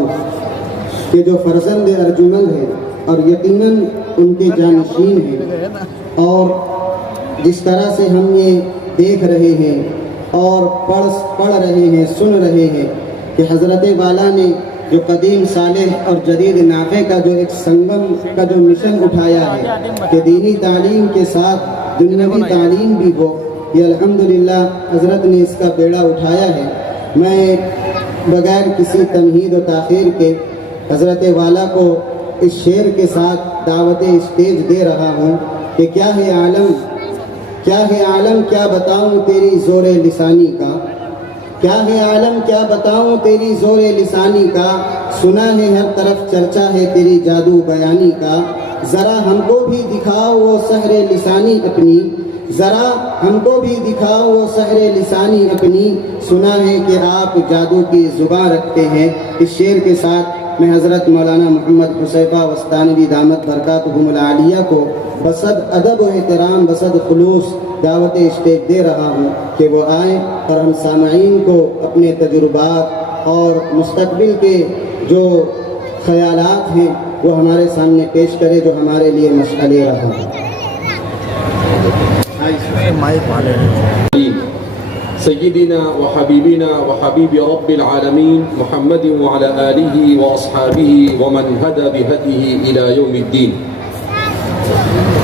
معروف کہ جو فرزند ارجمند ہیں اور یقیناً ان کے جانشین ہیں، اور جس طرح سے ہم یہ دیکھ رہے ہیں اور پڑھ رہے ہیں، سن رہے ہیں کہ حضرت والا نے جو قدیم صالح اور جدید نافع کا جو ایک سنگم کا جو مشن اٹھایا ہے کہ دینی تعلیم کے ساتھ دنیاوی تعلیم بھی ہو، یہ الحمدللہ حضرت نے اس کا بیڑا اٹھایا ہے۔ میں بغیر کسی تمہید و تاخیر کے حضرت والا کو اس شعر کے ساتھ دعوت اسٹیج دے رہا ہوں کہ کیا ہے عالم، کیا ہے عالم، کیا بتاؤں تیری زور لسانی کا، کیا ہے عالم، کیا بتاؤں تیری زور لسانی کا، سنا ہے ہر طرف چرچا ہے تیری جادو بیانی کا، ذرا ہم کو بھی دکھاؤ وہ سحر لسانی اپنی، ذرا ہم کو بھی دکھاؤ وہ سحر لسانی اپنی، سنا ہے کہ آپ جادو کی زبان رکھتے ہیں۔ اس شعر کے ساتھ میں حضرت مولانا محمد حذیفہ وسطانوی دامت برکاتہم العالیہ کو بصد ادب و احترام، بصد خلوص دعوت اسٹیج دے رہا ہوں کہ وہ آئیں اور ہم سامعین کو اپنے تجربات اور مستقبل کے جو خیالات ہیں وہ ہمارے سامنے پیش کرے، جو ہمارے لیے مشعل رہا۔ سيدنا وحبيبنا وحبيب رب العالمين محمد وعلى آله وأصحابه ومن هدى بهديه إلى يوم الدين.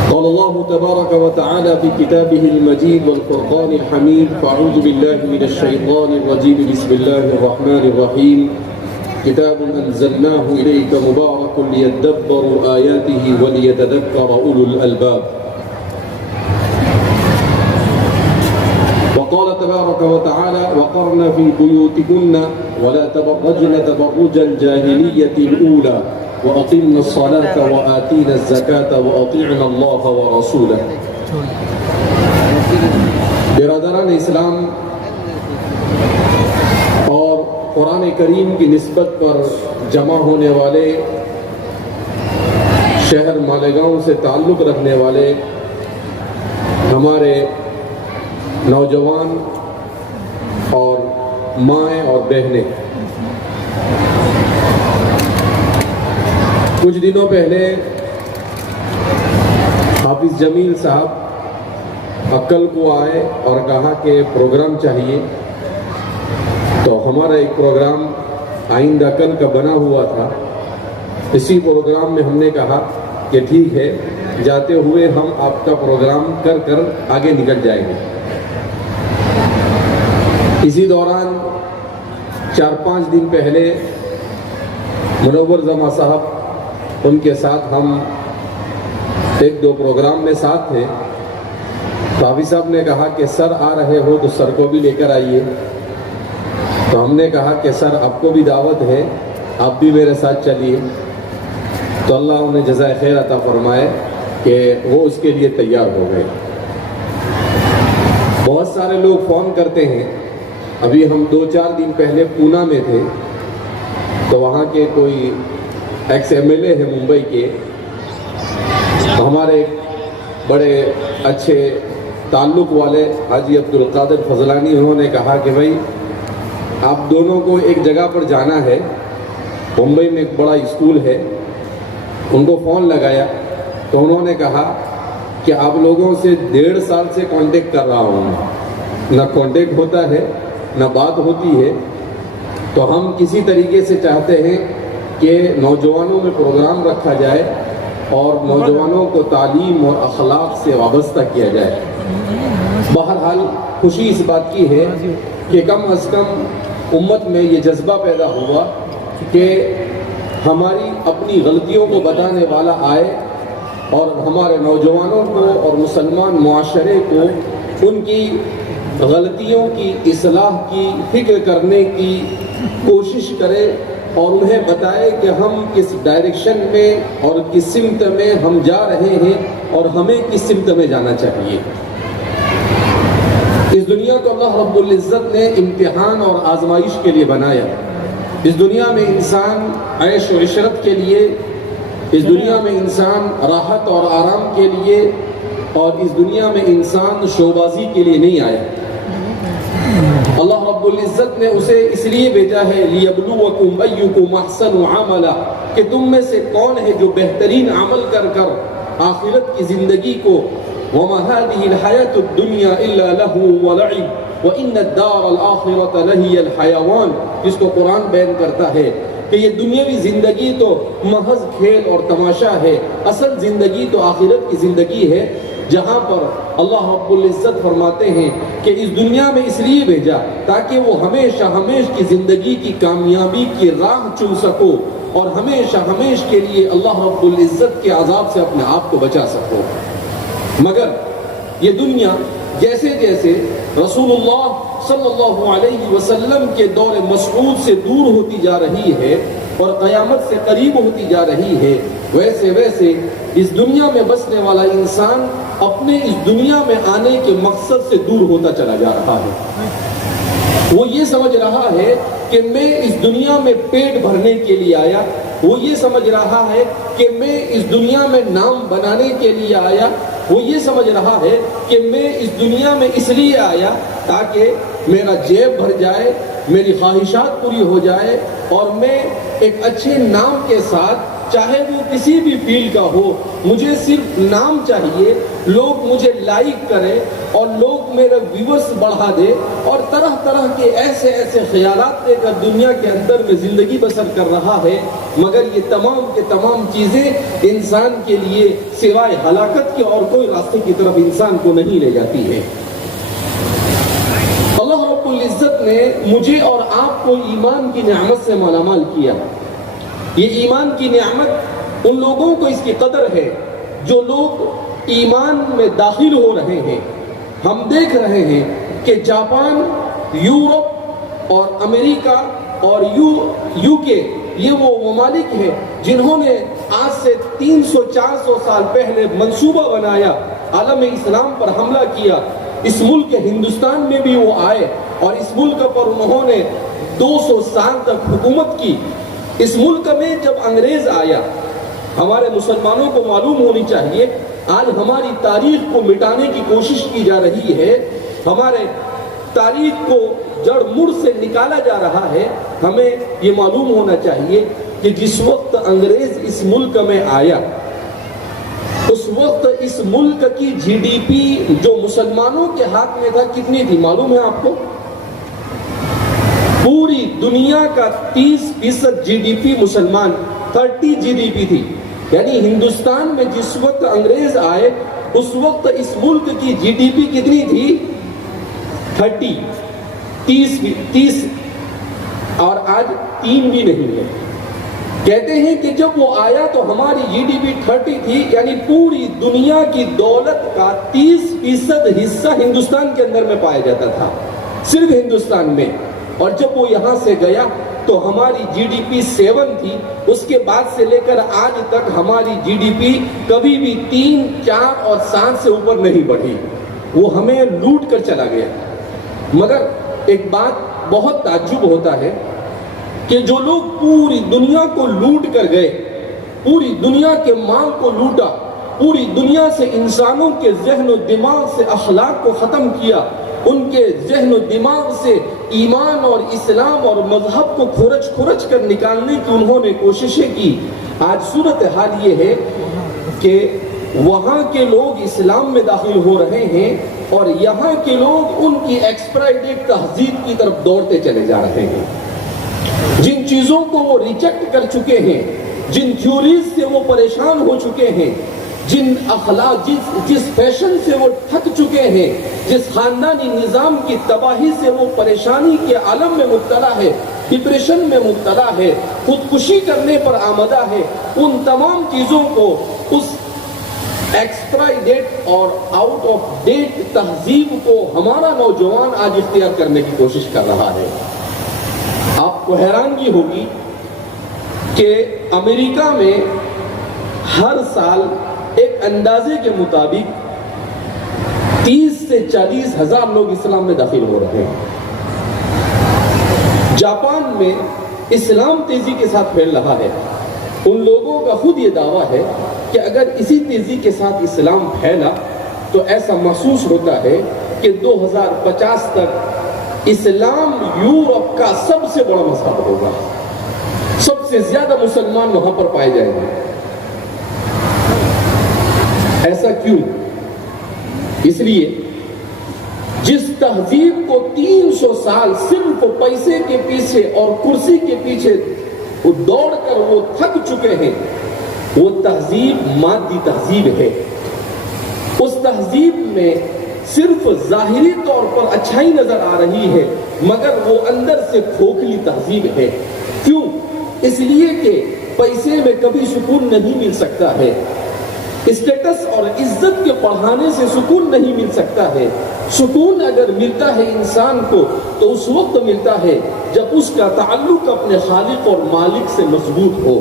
قال الله تبارك وتعالى في كتابه المجيد والفرقان الحميد: فأعوذ بالله من الشيطان الرجيم، بسم الله الرحمن الرحيم. كتاب أنزلناه إليك مبارك ليدبروا آياته وليتذكر أولو الألباب. وقال تبارك وتعالى: وقرن في بيوتكن ولا تبرجن تبرج الجاهلية الأولى وأقمنا الصلاة وآتينا الزكاة وأطيعنا الله ورسوله. برادران اسلام، اور قرآن کریم کی نسبت پر جمع ہونے والے شہر مالیگاؤں سے تعلق رکھنے والے ہمارے نوجوان اور مائیں اور بہنیں، کچھ دنوں پہلے حافظ جمیل صاحب عقل کو آئے اور کہا کہ پروگرام چاہیے، تو ہمارا ایک پروگرام آئند عقل کا بنا ہوا تھا۔ اسی پروگرام میں ہم نے کہا کہ ٹھیک ہے، جاتے ہوئے ہم آپ کا پروگرام کر آگے نکل جائیں گے۔ اسی دوران 4-5 دن پہلے منور زماں صاحب، ان کے ساتھ ہم 1-2 پروگرام میں ساتھ تھے۔ حافظ صاحب نے کہا کہ سر آ رہے ہو تو سر کو بھی لے کر آئیے، تو ہم نے کہا کہ سر آپ کو بھی دعوت ہے، آپ بھی میرے ساتھ چلیے۔ تو اللہ انہیں جزائے خیر عطا فرمائے کہ وہ اس کے لیے تیار ہو گئے۔ بہت سارے لوگ فون کرتے ہیں۔ ابھی ہم 2-4 دن پہلے پونا میں تھے، تو وہاں کے کوئی ایکس MLA ہے ممبئی کے، تو ہمارے بڑے اچھے تعلق والے حاجی عبدالقادر فضلانی، انہوں نے کہا کہ بھائی آپ دونوں کو ایک جگہ پر جانا ہے، ممبئی میں ایک بڑا اسکول ہے۔ ان کو فون لگایا تو انہوں نے کہا کہ آپ لوگوں سے 1.5 سال سے کانٹیکٹ کر رہا ہوں، نہ کانٹیکٹ ہوتا ہے نہ بات ہوتی ہے، تو ہم کسی طریقے سے چاہتے ہیں کہ نوجوانوں میں پروگرام رکھا جائے اور نوجوانوں کو تعلیم اور اخلاق سے وابستہ کیا جائے۔ بہرحال خوشی اس بات کی ہے کہ کم از کم امت میں یہ جذبہ پیدا ہوا کہ ہماری اپنی غلطیوں کو بتانے والا آئے اور ہمارے نوجوانوں کو اور مسلمان معاشرے کو ان کی غلطیوں کی اصلاح کی فکر کرنے کی کوشش کرے اور انہیں بتائے کہ ہم کس ڈائریکشن میں اور کس سمت میں ہم جا رہے ہیں اور ہمیں کس سمت میں جانا چاہیے۔ اس دنیا کو اللہ رب العزت نے امتحان اور آزمائش کے لیے بنایا۔ اس دنیا میں انسان عیش و عشرت کے لیے، اس دنیا میں انسان راحت اور آرام کے لیے، اور اس دنیا میں انسان شوبازی کے لیے نہیں آیا۔ اللہ رب العزت نے اسے اس لیے بھیجا ہے لِيَبْلُوَكُمْ أَيُّكُمْ أَحْسَنُ عَمَلًا، کہ تم میں سے کون ہے جو بہترین عمل کر آخرت کی زندگی کو وَمَا هَذِهِ الْحَيَاةُ الدُّنْيَا إِلَّا لَهْوٌ وَلَعِبٌ وَإِنَّ الدَّارَ الْآخِرَةَ لَهِيَ الْحَيَوَانُ، جس کو قرآن بیان کرتا ہے کہ یہ دنیاوی زندگی تو محض کھیل اور تماشا ہے، اصل زندگی تو آخرت کی زندگی ہے، جہاں پر اللہ رب العزت فرماتے ہیں کہ اس دنیا میں اس لیے بھیجا تاکہ وہ ہمیشہ کی زندگی کی کامیابی کی راہ چن سکو اور ہمیش کے لیے اللہ رب العزت کے عذاب سے اپنے آپ کو بچا سکو۔ مگر یہ دنیا جیسے جیسے رسول اللہ صلی اللہ علیہ وسلم کے دور مسعود سے دور ہوتی جا رہی ہے اور قیامت سے قریب ہوتی جا رہی ہے، ویسے اس دنیا میں بسنے والا انسان اپنے اس دنیا میں آنے کے مقصد سے دور ہوتا چلا جا رہا ہے۔ وہ یہ سمجھ رہا ہے کہ میں اس دنیا میں پیٹ بھرنے کے لیے آیا، وہ یہ سمجھ رہا ہے کہ میں اس دنیا میں نام بنانے کے لیے آیا، وہ یہ سمجھ رہا ہے کہ میں اس دنیا میں اس لیے آیا تاکہ میرا جیب بھر جائے، میری خواہشات پوری ہو جائے اور میں ایک اچھے نام کے ساتھ، چاہے وہ کسی بھی فیلڈ کا ہو، مجھے صرف نام چاہیے، لوگ مجھے لائک کریں اور لوگ میرے ویورز بڑھا دے اور طرح طرح کے ایسے خیالات لے کر دنیا کے اندر میں زندگی بسر کر رہا ہے۔ مگر یہ تمام کے تمام چیزیں انسان کے لیے سوائے ہلاکت کے اور کوئی راستے کی طرف انسان کو نہیں لے جاتی ہے۔ اللہ رب العزت نے مجھے اور آپ کو ایمان کی نعمت سے مالامال کیا۔ یہ ایمان کی نعمت ان لوگوں کو اس کی قدر ہے جو لوگ ایمان میں داخل ہو رہے ہیں۔ ہم دیکھ رہے ہیں کہ جاپان، یورپ اور امریکہ اور یو کے یہ وہ ممالک ہیں جنہوں نے آج سے 300-400 سال پہلے منصوبہ بنایا، عالم اسلام پر حملہ کیا۔ اس ملک ہندوستان میں بھی وہ آئے اور اس ملک پر انہوں نے 200 سال تک حکومت کی۔ اس ملک میں جب انگریز آیا، ہمارے مسلمانوں کو معلوم ہونی چاہیے آج ہماری تاریخ کو مٹانے کی کوشش کی جا رہی ہے، ہمارے تاریخ کو جڑ مڑ سے نکالا جا رہا ہے۔ ہمیں یہ معلوم ہونا چاہیے کہ جس وقت انگریز اس ملک میں آیا اس وقت اس ملک کی جی ڈی پی جو مسلمانوں کے ہاتھ میں تھا کتنی تھی معلوم ہے آپ کو؟ پوری دنیا کا 30% جی ڈی پی مسلمان، 30 جی ڈی پی تھی۔ یعنی ہندوستان میں جس وقت انگریز آئے اس وقت اس ملک کی جی ڈی پی کتنی تھی؟ 30 اور آج 3 بھی نہیں ہے۔ کہتے ہیں کہ جب وہ آیا تو ہماری جی ڈی پی 30 تھی، یعنی پوری دنیا کی دولت کا 30% حصہ ہندوستان کے اندر میں پایا جاتا تھا، صرف ہندوستان میں۔ اور جب وہ یہاں سے گیا تو ہماری جی ڈی پی 7 تھی، اس کے بعد سے لے کر آج تک ہماری جی ڈی پی کبھی بھی 3, 4 اور 7 سے اوپر نہیں بڑھی۔ وہ ہمیں لوٹ کر چلا گیا۔ مگر ایک بات بہت تعجب ہوتا ہے کہ جو لوگ پوری دنیا کو لوٹ کر گئے، پوری دنیا کے مال کو لوٹا، پوری دنیا سے انسانوں کے ذہن و دماغ سے اخلاق کو ختم کیا، ان کے ذہن و دماغ سے ایمان اور اسلام اور مذہب کو کھرچ کر نکالنے کی انہوں نے کوششیں کی۔ آج صورتحال یہ ہے کہ وہاں کے لوگ اسلام میں داخل ہو رہے ہیں اور یہاں کے لوگ ان کی ایکسپائری ڈیٹ تہذیب کی طرف دوڑتے چلے جا رہے ہیں۔ جن چیزوں کو وہ ریجیکٹ کر چکے ہیں، جن تھیوریز سے وہ پریشان ہو چکے ہیں، جن اخلاق جس فیشن سے وہ تھک چکے ہیں، جس خاندانی نظام کی تباہی سے وہ پریشانی کے عالم میں مبتلا ہے، ڈپریشن میں مبتلا ہے، خودکشی کرنے پر آمدہ ہے، ان تمام چیزوں کو اس ایکسپائری ڈیٹ اور آؤٹ آف ڈیٹ تہذیب کو ہمارا نوجوان آج اختیار کرنے کی کوشش کر رہا ہے۔ آپ کو حیرانگی ہوگی کہ امریکہ میں ہر سال ایک اندازے کے مطابق 30 سے 40 ہزار لوگ اسلام میں داخل ہو رہے ہیں۔ جاپان میں اسلام تیزی کے ساتھ پھیل رہا ہے۔ ان لوگوں کا خود یہ دعویٰ ہے کہ اگر اسی تیزی کے ساتھ اسلام پھیلا تو ایسا محسوس ہوتا ہے کہ 2050 تک اسلام یورپ کا سب سے بڑا مذہب ہوگا، سب سے زیادہ مسلمان وہاں پر پائے جائیں گے۔ ایسا کیوں؟ اس لیے جس تہذیب کو 300 سال صرف پیسے کے پیچھے اور کرسی کے پیچھے دوڑ کر وہ تھک چکے ہیں، وہ تہذیب مادی تہذیب ہے۔ اس تہذیب میں صرف ظاہری طور پر اچھائی نظر آ رہی ہے، مگر وہ اندر سے کھوکھلی تہذیب ہے۔ کیوں؟ اس لیے کہ پیسے میں کبھی سکون نہیں مل سکتا ہے، اسٹیٹس اور عزت کے بڑھانے سے سکون نہیں مل سکتا ہے۔ سکون اگر ملتا ہے انسان کو تو اس وقت ملتا ہے جب اس کا تعلق اپنے خالق اور مالک سے مضبوط ہو،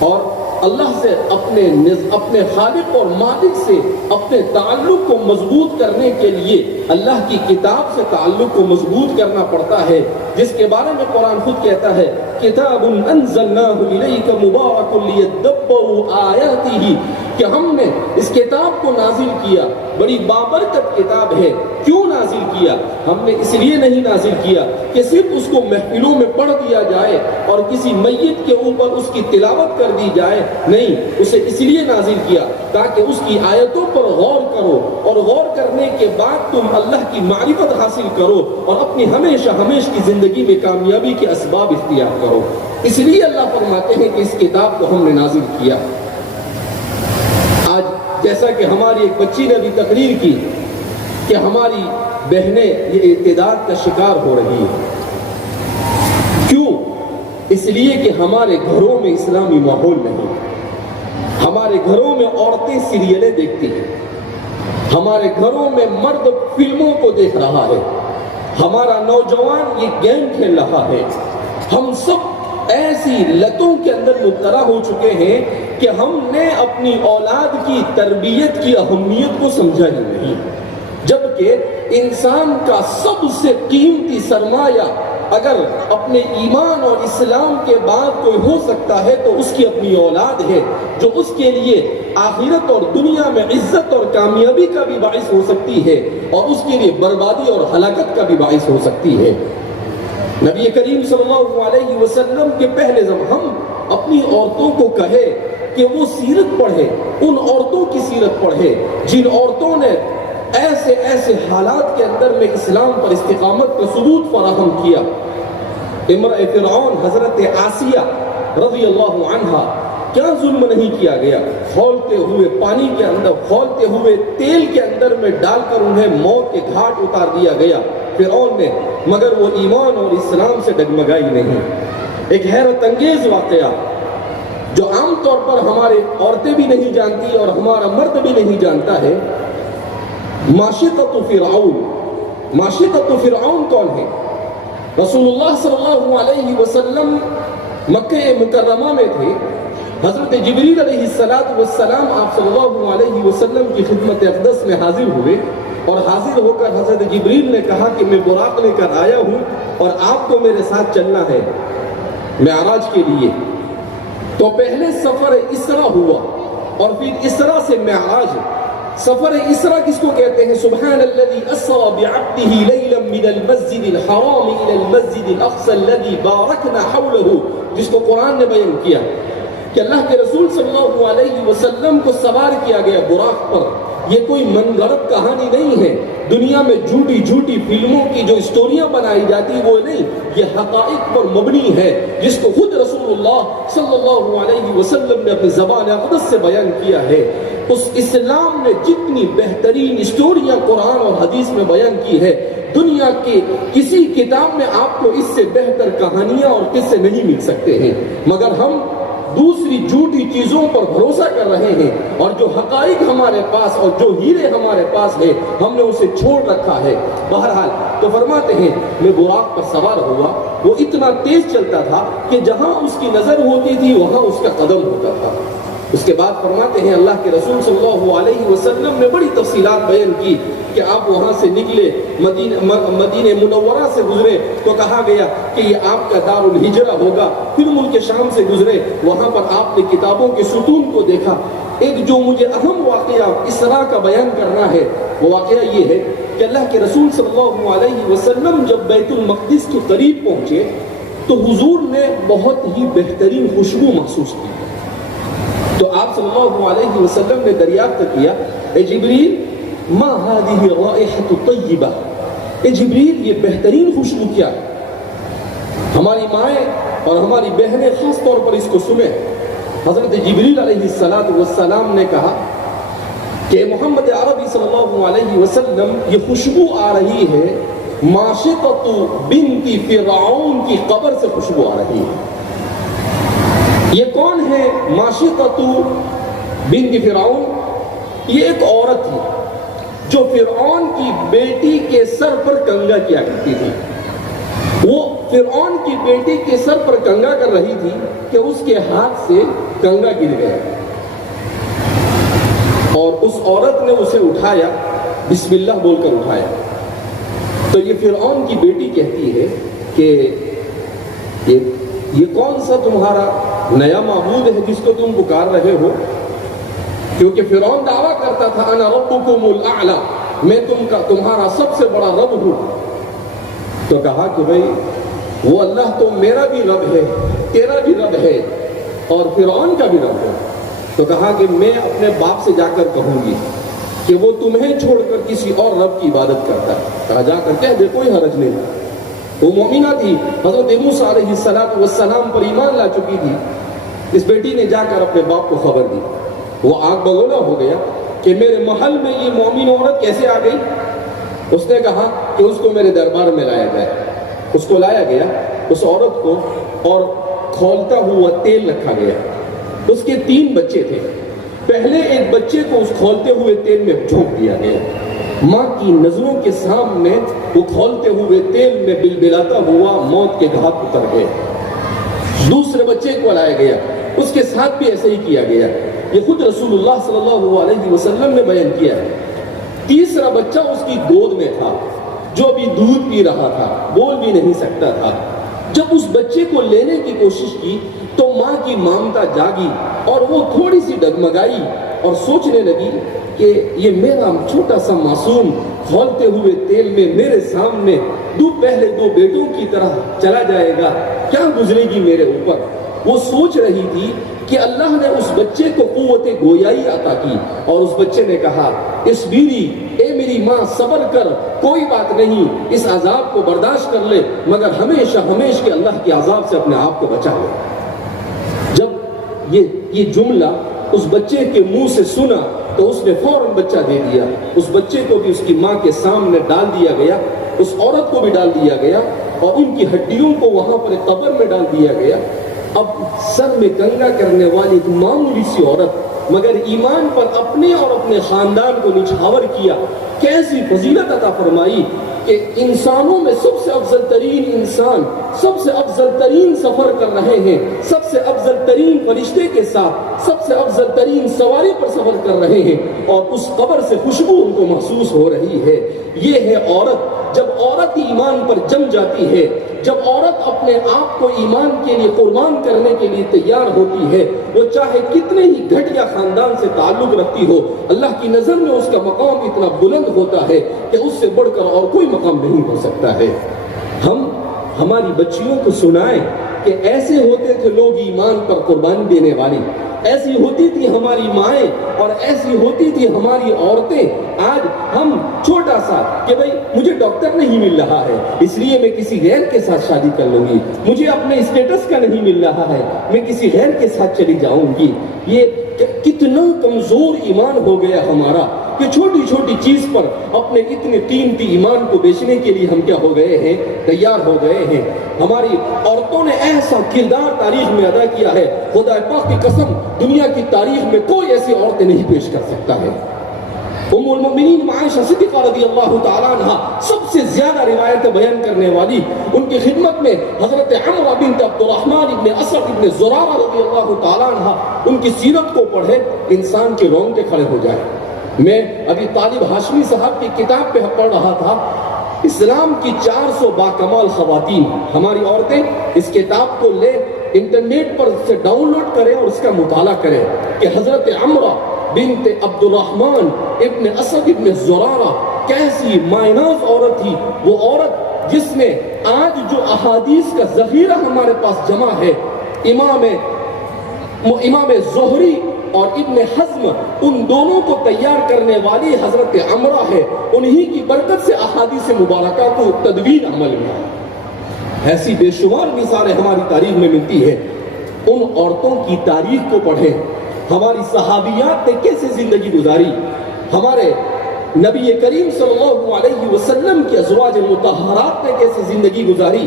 اور اللہ سے اپنے خالق اور مالک سے اپنے تعلق کو مضبوط کرنے کے لیے اللہ کی کتاب سے تعلق کو مضبوط کرنا پڑتا ہے، جس کے بارے میں قرآن خود کہتا ہے کتاب انزلناہ الیک مبارک لیدبروا آیاتہ، کہ ہم نے اس کتاب کو نازل کیا، بڑی بابرکت کتاب ہے۔ کیوں نازل کیا؟ ہم نے اس لیے نہیں نازل کیا کہ صرف اس کو محفلوں میں پڑھ دیا جائے اور کسی میت کے اوپر اس کی تلاوت کر دی جائے، نہیں، اسے اس لیے نازل کیا تاکہ اس کی آیتوں پر غور کرو، اور غور کرنے کے بعد تم اللہ کی معرفت حاصل کرو اور اپنی ہمیشہ ہمیشہ کی زندگی میں کامیابی کے اسباب اختیار کرو۔ اس لیے اللہ فرماتے ہیں کہ اس کتاب کو ہم نے نازل کیا۔ آج جیسا کہ ہماری ایک بچی نے بھی تقریر کی کہ ہماری بہنیں یہ اعتداد کا شکار ہو رہی ہیں۔ کیوں؟ اس لیے کہ ہمارے گھروں میں اسلامی ماحول نہیں، ہمارے گھروں میں عورتیں سیریلیں دیکھتی ہیں، ہمارے گھروں میں مرد فلموں کو دیکھ رہا ہے، ہمارا نوجوان یہ گیم کھیل رہا ہے۔ ہم سب ایسی لتوں کے اندر مبتلا ہو چکے ہیں کہ ہم نے اپنی اولاد کی تربیت کی اہمیت کو سمجھا ہی نہیں، جبکہ انسان کا سب سے قیمتی سرمایہ اگر اپنے ایمان اور اسلام کے بعد کوئی ہو سکتا ہے تو اس کی اپنی اولاد ہے، جو اس کے لیے آخرت اور دنیا میں عزت اور کامیابی کا بھی باعث ہو سکتی ہے، اور اس کے لیے بربادی اور ہلاکت کا بھی باعث ہو سکتی ہے۔ نبی کریم صلی اللہ علیہ وسلم کے پہلے جب ہم اپنی عورتوں کو کہے کہ وہ سیرت پڑھے، ان عورتوں کی سیرت پڑھے جن عورتوں نے ایسے ایسے حالات کے اندر میں اسلام پر استقامت کا ثبوت فراہم کیا۔ امرأة فرعون حضرت آسیہ رضی اللہ عنہا، کیا ظلم نہیں کیا گیا؟ کھولتے ہوئے پانی کے اندر، کھولتے ہوئے تیل کے اندر میں ڈال کر انہیں موت کے گھاٹ اتار دیا گیا فرعون نے، مگر وہ ایمان اور اسلام سے ڈگمگائی نہیں۔ ایک حیرت انگیز واقعہ جو عام طور پر ہمارے عورتیں بھی نہیں جانتی اور ہمارا مرد بھی نہیں جانتا ہے، ماشطۃ فرعون۔ ماشطۃ فرعون کون ہے؟ رسول اللہ صلی اللہ علیہ وسلم مکہ مکرمہ میں تھے، حضرت جبریل علیہ السلام آپ صلی اللہ علیہ وسلم کی خدمت اقدس میں حاضر ہوئے، اور حاضر ہو کر حضرت جبریل نے کہا کہ میں براق لے کر آیا ہوں اور آپ کو میرے ساتھ چلنا ہے معراج کے لیے۔ تو پہلے سفر اسرا ہوا اور پھر اسرا سے معراج۔ سفر اسرا کس کو کہتے ہیں؟ سبحان الذی اسرا بعبده لیلا من المسجد الحرام الى المسجد الاقصى الذی بارکنا حولہ، جس کو قرآن نے بیان کیا کہ اللہ کے رسول صلی اللہ علیہ وسلم کو سوار کیا گیا براق پر۔ یہ کوئی من گھڑت کہانی نہیں ہے، دنیا میں جھوٹی جھوٹی فلموں کی جو اسٹوریاں بنائی جاتی وہ نہیں، یہ حقائق پر مبنی ہے جس کو خود رسول اللہ صلی اللہ علیہ وسلم نے اپنی زبان اقدس سے بیان کیا ہے۔ اس اسلام نے جتنی بہترین اسٹوریاں قرآن اور حدیث میں بیان کی ہے، دنیا کے کسی کتاب میں آپ کو اس سے بہتر کہانیاں اور قصے نہیں مل سکتے ہیں، مگر ہم دوسری جھوٹی چیزوں پر بھروسہ کر رہے ہیں، اور جو حقائق ہمارے پاس اور جو ہیرے ہمارے پاس ہے ہم نے اسے چھوڑ رکھا ہے۔ بہرحال تو فرماتے ہیں میں براق پر سوار ہوا، وہ اتنا تیز چلتا تھا کہ جہاں اس کی نظر ہوتی تھی وہاں اس کا قدم ہوتا تھا۔ اس کے بعد فرماتے ہیں اللہ کے رسول صلی اللہ علیہ وسلم نے بڑی تفصیلات بیان کی کہ آپ وہاں سے نکلے، مدینہ منورہ سے گزرے تو کہا گیا کہ یہ آپ کا دار الہجرہ ہوگا، پھر ملک شام سے گزرے، وہاں پر آپ نے کتابوں کے ستون کو دیکھا۔ ایک جو مجھے اہم واقعہ اسرا کا بیان کرنا ہے وہ واقعہ یہ ہے کہ اللہ کے رسول صلی اللہ علیہ وسلم جب بیت المقدس کے قریب پہنچے تو حضور نے بہت ہی بہترین خوشبو محسوس کی. تو آپ صلی اللہ علیہ وسلم نے دریافت کیا اے جبریل ما هذه الرائحة الطیبہ، اے جبریل یہ بہترین خوشبو کیا ہے؟ ہماری مائیں اور ہماری بہنیں خاص طور پر اس کو سنیں. حضرت جبریل علیہ السلام نے کہا کہ محمد عربی صلی اللہ علیہ وسلم یہ خوشبو آ رہی ہے ماشطۃ بنت فرعون کی قبر سے خوشبو آ رہی ہے. یہ کون ہے ماشطۃ بنت فرعون؟ یہ ایک عورت ہے جو فرعون کی بیٹی کے سر پر کنگا کیا کرتی تھی. وہ فرعون کی بیٹی کے سر پر کنگا کر رہی تھی کہ اس کے ہاتھ سے کنگا گر گیا اور اس عورت نے اسے اٹھایا، بسم اللہ بول کر اٹھایا. تو یہ فرعون کی بیٹی کہتی ہے کہ یہ کون سا تمہارا نیا معبود ہے جس کو تم پکار رہے ہو؟ کیونکہ فرعون دعویٰ کرتا تھا انا ربکم الاعلی، میں تمہارا سب سے بڑا رب ہوں. تو کہا کہ بھئی وہ اللہ تو میرا بھی رب ہے، تیرا بھی رب ہے اور فرعون کا بھی رب ہے. تو کہا کہ میں اپنے باپ سے جا کر کہوں گی کہ وہ تمہیں چھوڑ کر کسی اور رب کی عبادت کرتا ہے. کہا جا کر کہہ دے، کوئی حرج نہیں. وہ مومنہ تھی، حضرت موسیٰ علیہ السلام پر ایمان لا چکی تھی. اس بیٹی نے جا کر اپنے باپ کو خبر دی. وہ آگ بگولا ہو گیا کہ میرے محل میں یہ مومن عورت کیسے آ گئی. اس نے کہا کہ اس کو میرے دربار میں لایا جائے. اس کو لایا گیا، اس عورت کو، اور کھولتا ہوا تیل رکھا گیا. اس کے 3 بچے تھے. پہلے ایک بچے کو اس کھولتے ہوئے تیل میں جھونک دیا گیا. ماں کی نظروں کے سامنے وہ کھولتے ہوئے تیل میں بلبلاتا ہوا موت کے گھاٹ اتر گئے. دوسرے بچے کو لایا گیا، اس کے ساتھ بھی ایسے ہی کیا گیا. یہ خود رسول اللہ صلی اللہ علیہ وسلم نے بیان کیا ہے. تیسرا بچہ اس کی گود میں تھا جو ابھی دودھ پی رہا تھا، بول بھی نہیں سکتا تھا. جب اس بچے کو لینے کی کوشش کی تو ماں کی ممتا جاگی اور وہ تھوڑی سی ڈگمگائی اور سوچنے لگی کہ یہ میرا چھوٹا سا معصوم کھولتے ہوئے تیل میں میرے سامنے پہلے 2 بیٹوں کی طرح چلا جائے گا، کیا گزرے گی میرے اوپر. وہ سوچ رہی تھی کہ اللہ نے اس بچے کو قوت گویائی عطا کی اور اس بچے نے کہا اصبری، اے میری ماں صبر کر، کوئی بات نہیں، اس عذاب کو برداشت کر لے، مگر ہمیشہ ہمیشہ کے اللہ کے عذاب سے اپنے آپ کو بچا لے. جب یہ جملہ اس بچے کے منہ سے سنا تو اس نے فوراً بچہ دے دیا. اس بچے کو بھی اس کی ماں کے سامنے ڈال دیا گیا، اس عورت کو بھی ڈال دیا گیا اور ان کی ہڈیوں کو وہاں پر ایک قبر میں ڈال دیا گیا. اب سر میں کنگا کرنے والی ایک معمولی سی عورت، مگر ایمان پر اپنے اور اپنے خاندان کو نچھاور کیا. کیسی فضیلت عطا فرمائی کہ انسانوں میں سب سے افضل ترین انسان سب سے افضل ترین سفر کر رہے ہیں، سب سے افضل ترین فرشتے کے ساتھ سب سے افضل ترین سواری پر سفر کر رہے ہیں اور اس قبر سے خوشبو ان کو محسوس ہو رہی ہے. یہ ہے عورت. جب عورت ایمان پر جم جاتی ہے، جب عورت اپنے آپ کو ایمان کے لیے قربان کرنے کے لیے تیار ہوتی ہے، وہ چاہے کتنے ہی گھٹیا خاندان سے تعلق رکھتی ہو، اللہ کی نظر میں اس کا مقام اتنا بلند ہوتا ہے کہ اس سے بڑھ کر اور کوئی مقام نہیں ہو سکتا ہے. ہم ہماری بچیوں کو سنائیں کہ ایسے ہوتے تھے لوگ ایمان پر قربانی دینے والی، ایسی ہوتی تھی ہماری مائیں اور ایسی ہوتی تھی ہماری عورتیں. آج ہم چھوٹا سا کہ بھئی مجھے ڈاکٹر نہیں مل رہا ہے اس لیے میں کسی غیر کے ساتھ شادی کر لوں گی، مجھے اپنے اسٹیٹس کا نہیں مل رہا ہے میں کسی غیر کے ساتھ چلی جاؤں گی. یہ کتنا کمزور ایمان ہو گیا ہمارا کہ چھوٹی چھوٹی چیز پر اپنے اتنے قیمتی ایمان کو بیچنے کے لیے ہم کیا ہو گئے ہیں، تیار ہو گئے ہیں. ہماری عورتوں نے ایسا کردار تاریخ میں ادا کیا ہے، خدا پاک کی قسم دنیا کی تاریخ میں کوئی ایسی عورتیں نہیں پیش کر سکتا ہے. ام المؤمنین عائشہ صدیقہ رضی اللہ تعالیٰ عنہ سب سے زیادہ روایتیں بیان کرنے والی، ان کی خدمت میں حضرت عمرہ بنت عبد الرحمن ابن اسد ابن زرارہ رضی اللہ تعالیٰ عنہ، ان کی سیرت کو پڑھے انسان کے رونگٹے کھڑے ہو جائے. میں ابھی طالب ہاشمی صاحب کی کتاب پہ پڑھ رہا تھا، اسلام کی 400 باکمال خواتین. ہماری عورتیں اس کتاب کو لے انٹرنیٹ پر سے ڈاؤن لوڈ کریں اور اس کا مطالعہ کریں کہ حضرت عمرہ بنت عبد الرحمن ابن اسد ابن زرارہ کیسی مائناز عورت تھی. وہ عورت جس نے آج جو احادیث کا ذخیرہ ہمارے پاس جمع ہے، امام زہری اور ابن حزم ان دونوں کو تیار کرنے والی حضرت عمرہ ہے. انہی کی برکت سے احادیث مبارکہ کو تدوین عمل میں. ایسی بے شمار مثالیں ہماری تاریخ میں ملتی ہے. ان عورتوں کی تاریخ کو پڑھیں. ہماری صحابیات نے کیسے زندگی گزاری، ہمارے نبی کریم صلی اللہ علیہ وسلم کی ازواج مطہرات نے کیسے زندگی گزاری،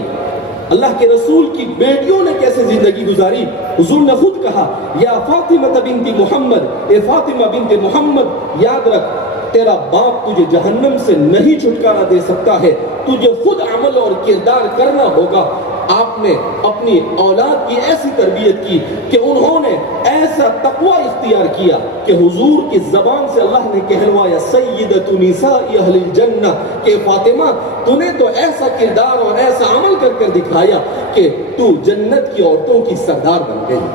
اللہ کے رسول کی بیٹیوں نے کیسے زندگی گزاری. حضور نے خود کہا یا فاطمہ بنت محمد، اے فاطمہ بنت محمد یاد رکھ تیرا باپ تجھے جہنم سے نہیں چھٹکارا دے سکتا ہے، تجھے خود عمل اور کردار کرنا ہوگا. آپ نے اپنی اولاد کی ایسی تربیت کی کہ انہوں نے ایسا تقوی اختیار کیا کہ حضور کی زبان سے اللہ نے کہلوایا سیدۃ نساء اہل الجنہ کہ فاطمہ تو نے تو ایسا کردار اور ایسا عمل کر کر دکھایا کہ تو جنت کی عورتوں کی سردار بن گئی.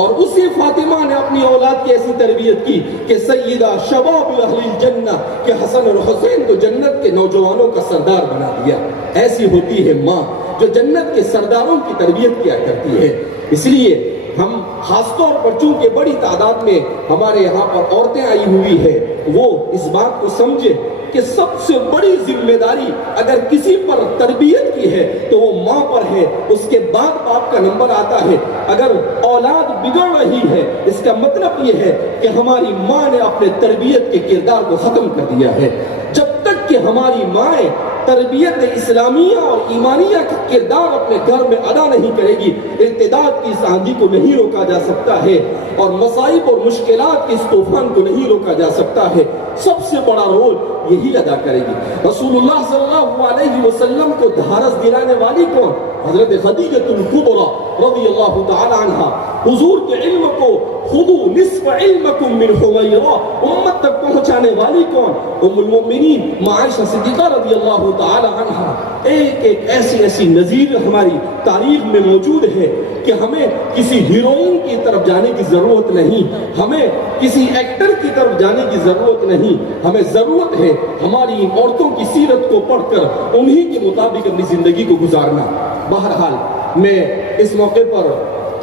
اور اسی فاطمہ نے اپنی اولاد کی ایسی تربیت کی کہ سیدہ شباب اہل الجنہ کہ حسن اور حسین کو جنت کے نوجوانوں کا سردار بنا دیا. ایسی ہوتی ہے ماں جو جنت کے سرداروں کی تربیت کیا کرتی ہے. اس لیے ہم خاص طور پر چونکہ بڑی تعداد میں ہمارے یہاں پر عورتیں آئی ہوئی ہے، وہ اس بات کو سمجھے کہ سب سے بڑی ذمہ داری اگر کسی پر تربیت کی ہے تو وہ ماں پر ہے، اس کے بعد باپ کا نمبر آتا ہے. اگر اولاد بگڑ رہی ہے اس کا مطلب یہ ہے کہ ہماری ماں نے اپنے تربیت کے کردار کو ختم کر دیا ہے. جب تک کہ ہماری مائیں تربیت اسلامیہ اور ایمانیہ کا کردار اپنے گھر میں ادا نہیں کرے گی، ارتداد کی اس آندھی کو نہیں روکا جا سکتا ہے اور مصائب اور مشکلات کے اس طوفان کو نہیں روکا جا سکتا ہے. سب سے بڑا رول یہی ادا کرے گی. رسول اللہ صلی اللہ علیہ وسلم کو دھارس دلانے والی کون؟ حضرت خدیجہ الکبریٰ رضی اللہ تعالی عنہ. حضور کے علم کو خذوا نصف علمکم من حمیرہ امت تک پہنچانے والی کون؟ ام المؤمنین عائشہ صدیقہ رضی اللہ تعالی عنہ. ایک ایک ایسی نظیر ہماری تاریخ میں موجود ہے کہ ہمیں کسی ہیروئن کی طرف جانے کی ضرورت نہیں، ہمیں کسی ایکٹر کی طرف جانے کی ضرورت نہیں. ہمیں ضرورت ہے ہماری ان عورتوں کی سیرت کو پڑھ کر انہی کے مطابق اپنی زندگی کو گزارنا. بہرحال میں اس موقع پر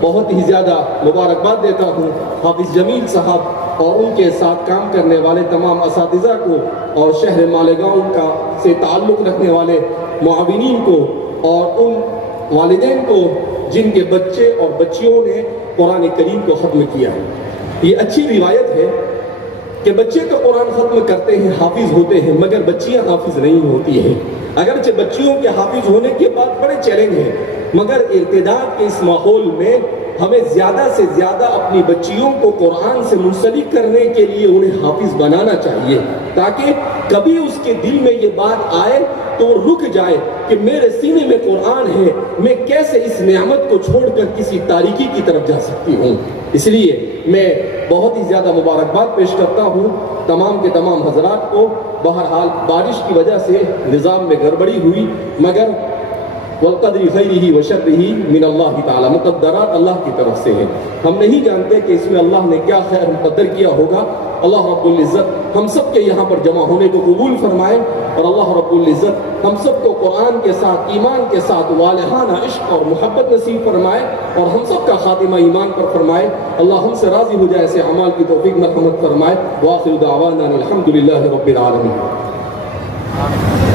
بہت ہی زیادہ مبارکباد دیتا ہوں حافظ جمیل صاحب اور ان کے ساتھ کام کرنے والے تمام اساتذہ کو اور شہر مالیگاؤں کا سے تعلق رکھنے والے معاونین کو اور ان والدین کو جن کے بچے اور بچیوں نے قرآن کریم کو ختم کیا. یہ اچھی روایت ہے کہ بچے تو قرآن ختم کرتے ہیں، حافظ ہوتے ہیں، مگر بچیاں حافظ نہیں ہوتی ہیں. اگرچہ بچیوں کے حافظ ہونے کے بعد بڑے چیلنج ہیں، مگر ارتداد کے اس ماحول میں ہمیں زیادہ سے زیادہ اپنی بچیوں کو قرآن سے منسلک کرنے کے لیے انہیں حافظ بنانا چاہیے تاکہ کبھی اس کے دل میں یہ بات آئے تو وہ رک جائے کہ میرے سینے میں قرآن ہے، میں کیسے اس نعمت کو چھوڑ کر کسی تاریکی کی طرف جا سکتی ہوں. اس لیے میں بہت ہی زیادہ مبارکباد پیش کرتا ہوں تمام کے تمام حضرات کو. بہرحال بارش کی وجہ سے نظام میں گڑبڑی ہوئی، مگر والقدر خیرہ وشرہ من اللہ تعالی، مقدرات اللہ کی طرف سے ہیں. ہم نہیں جانتے کہ اس میں اللہ نے کیا خیر مقدر کیا ہوگا. اللہ رب العزت ہم سب کے یہاں پر جمع ہونے کو قبول فرمائے اور اللہ رب العزت ہم سب کو قرآن کے ساتھ ایمان کے ساتھ والہانہ عشق اور محبت نصیب فرمائے اور ہم سب کا خاتمہ ایمان پر فرمائے. اللہ ہم سے راضی ہو جائے، ایسے اعمال کی توفیق مرحمت فرمائے. وآخر دعوانا الحمدللہ رب العالمین.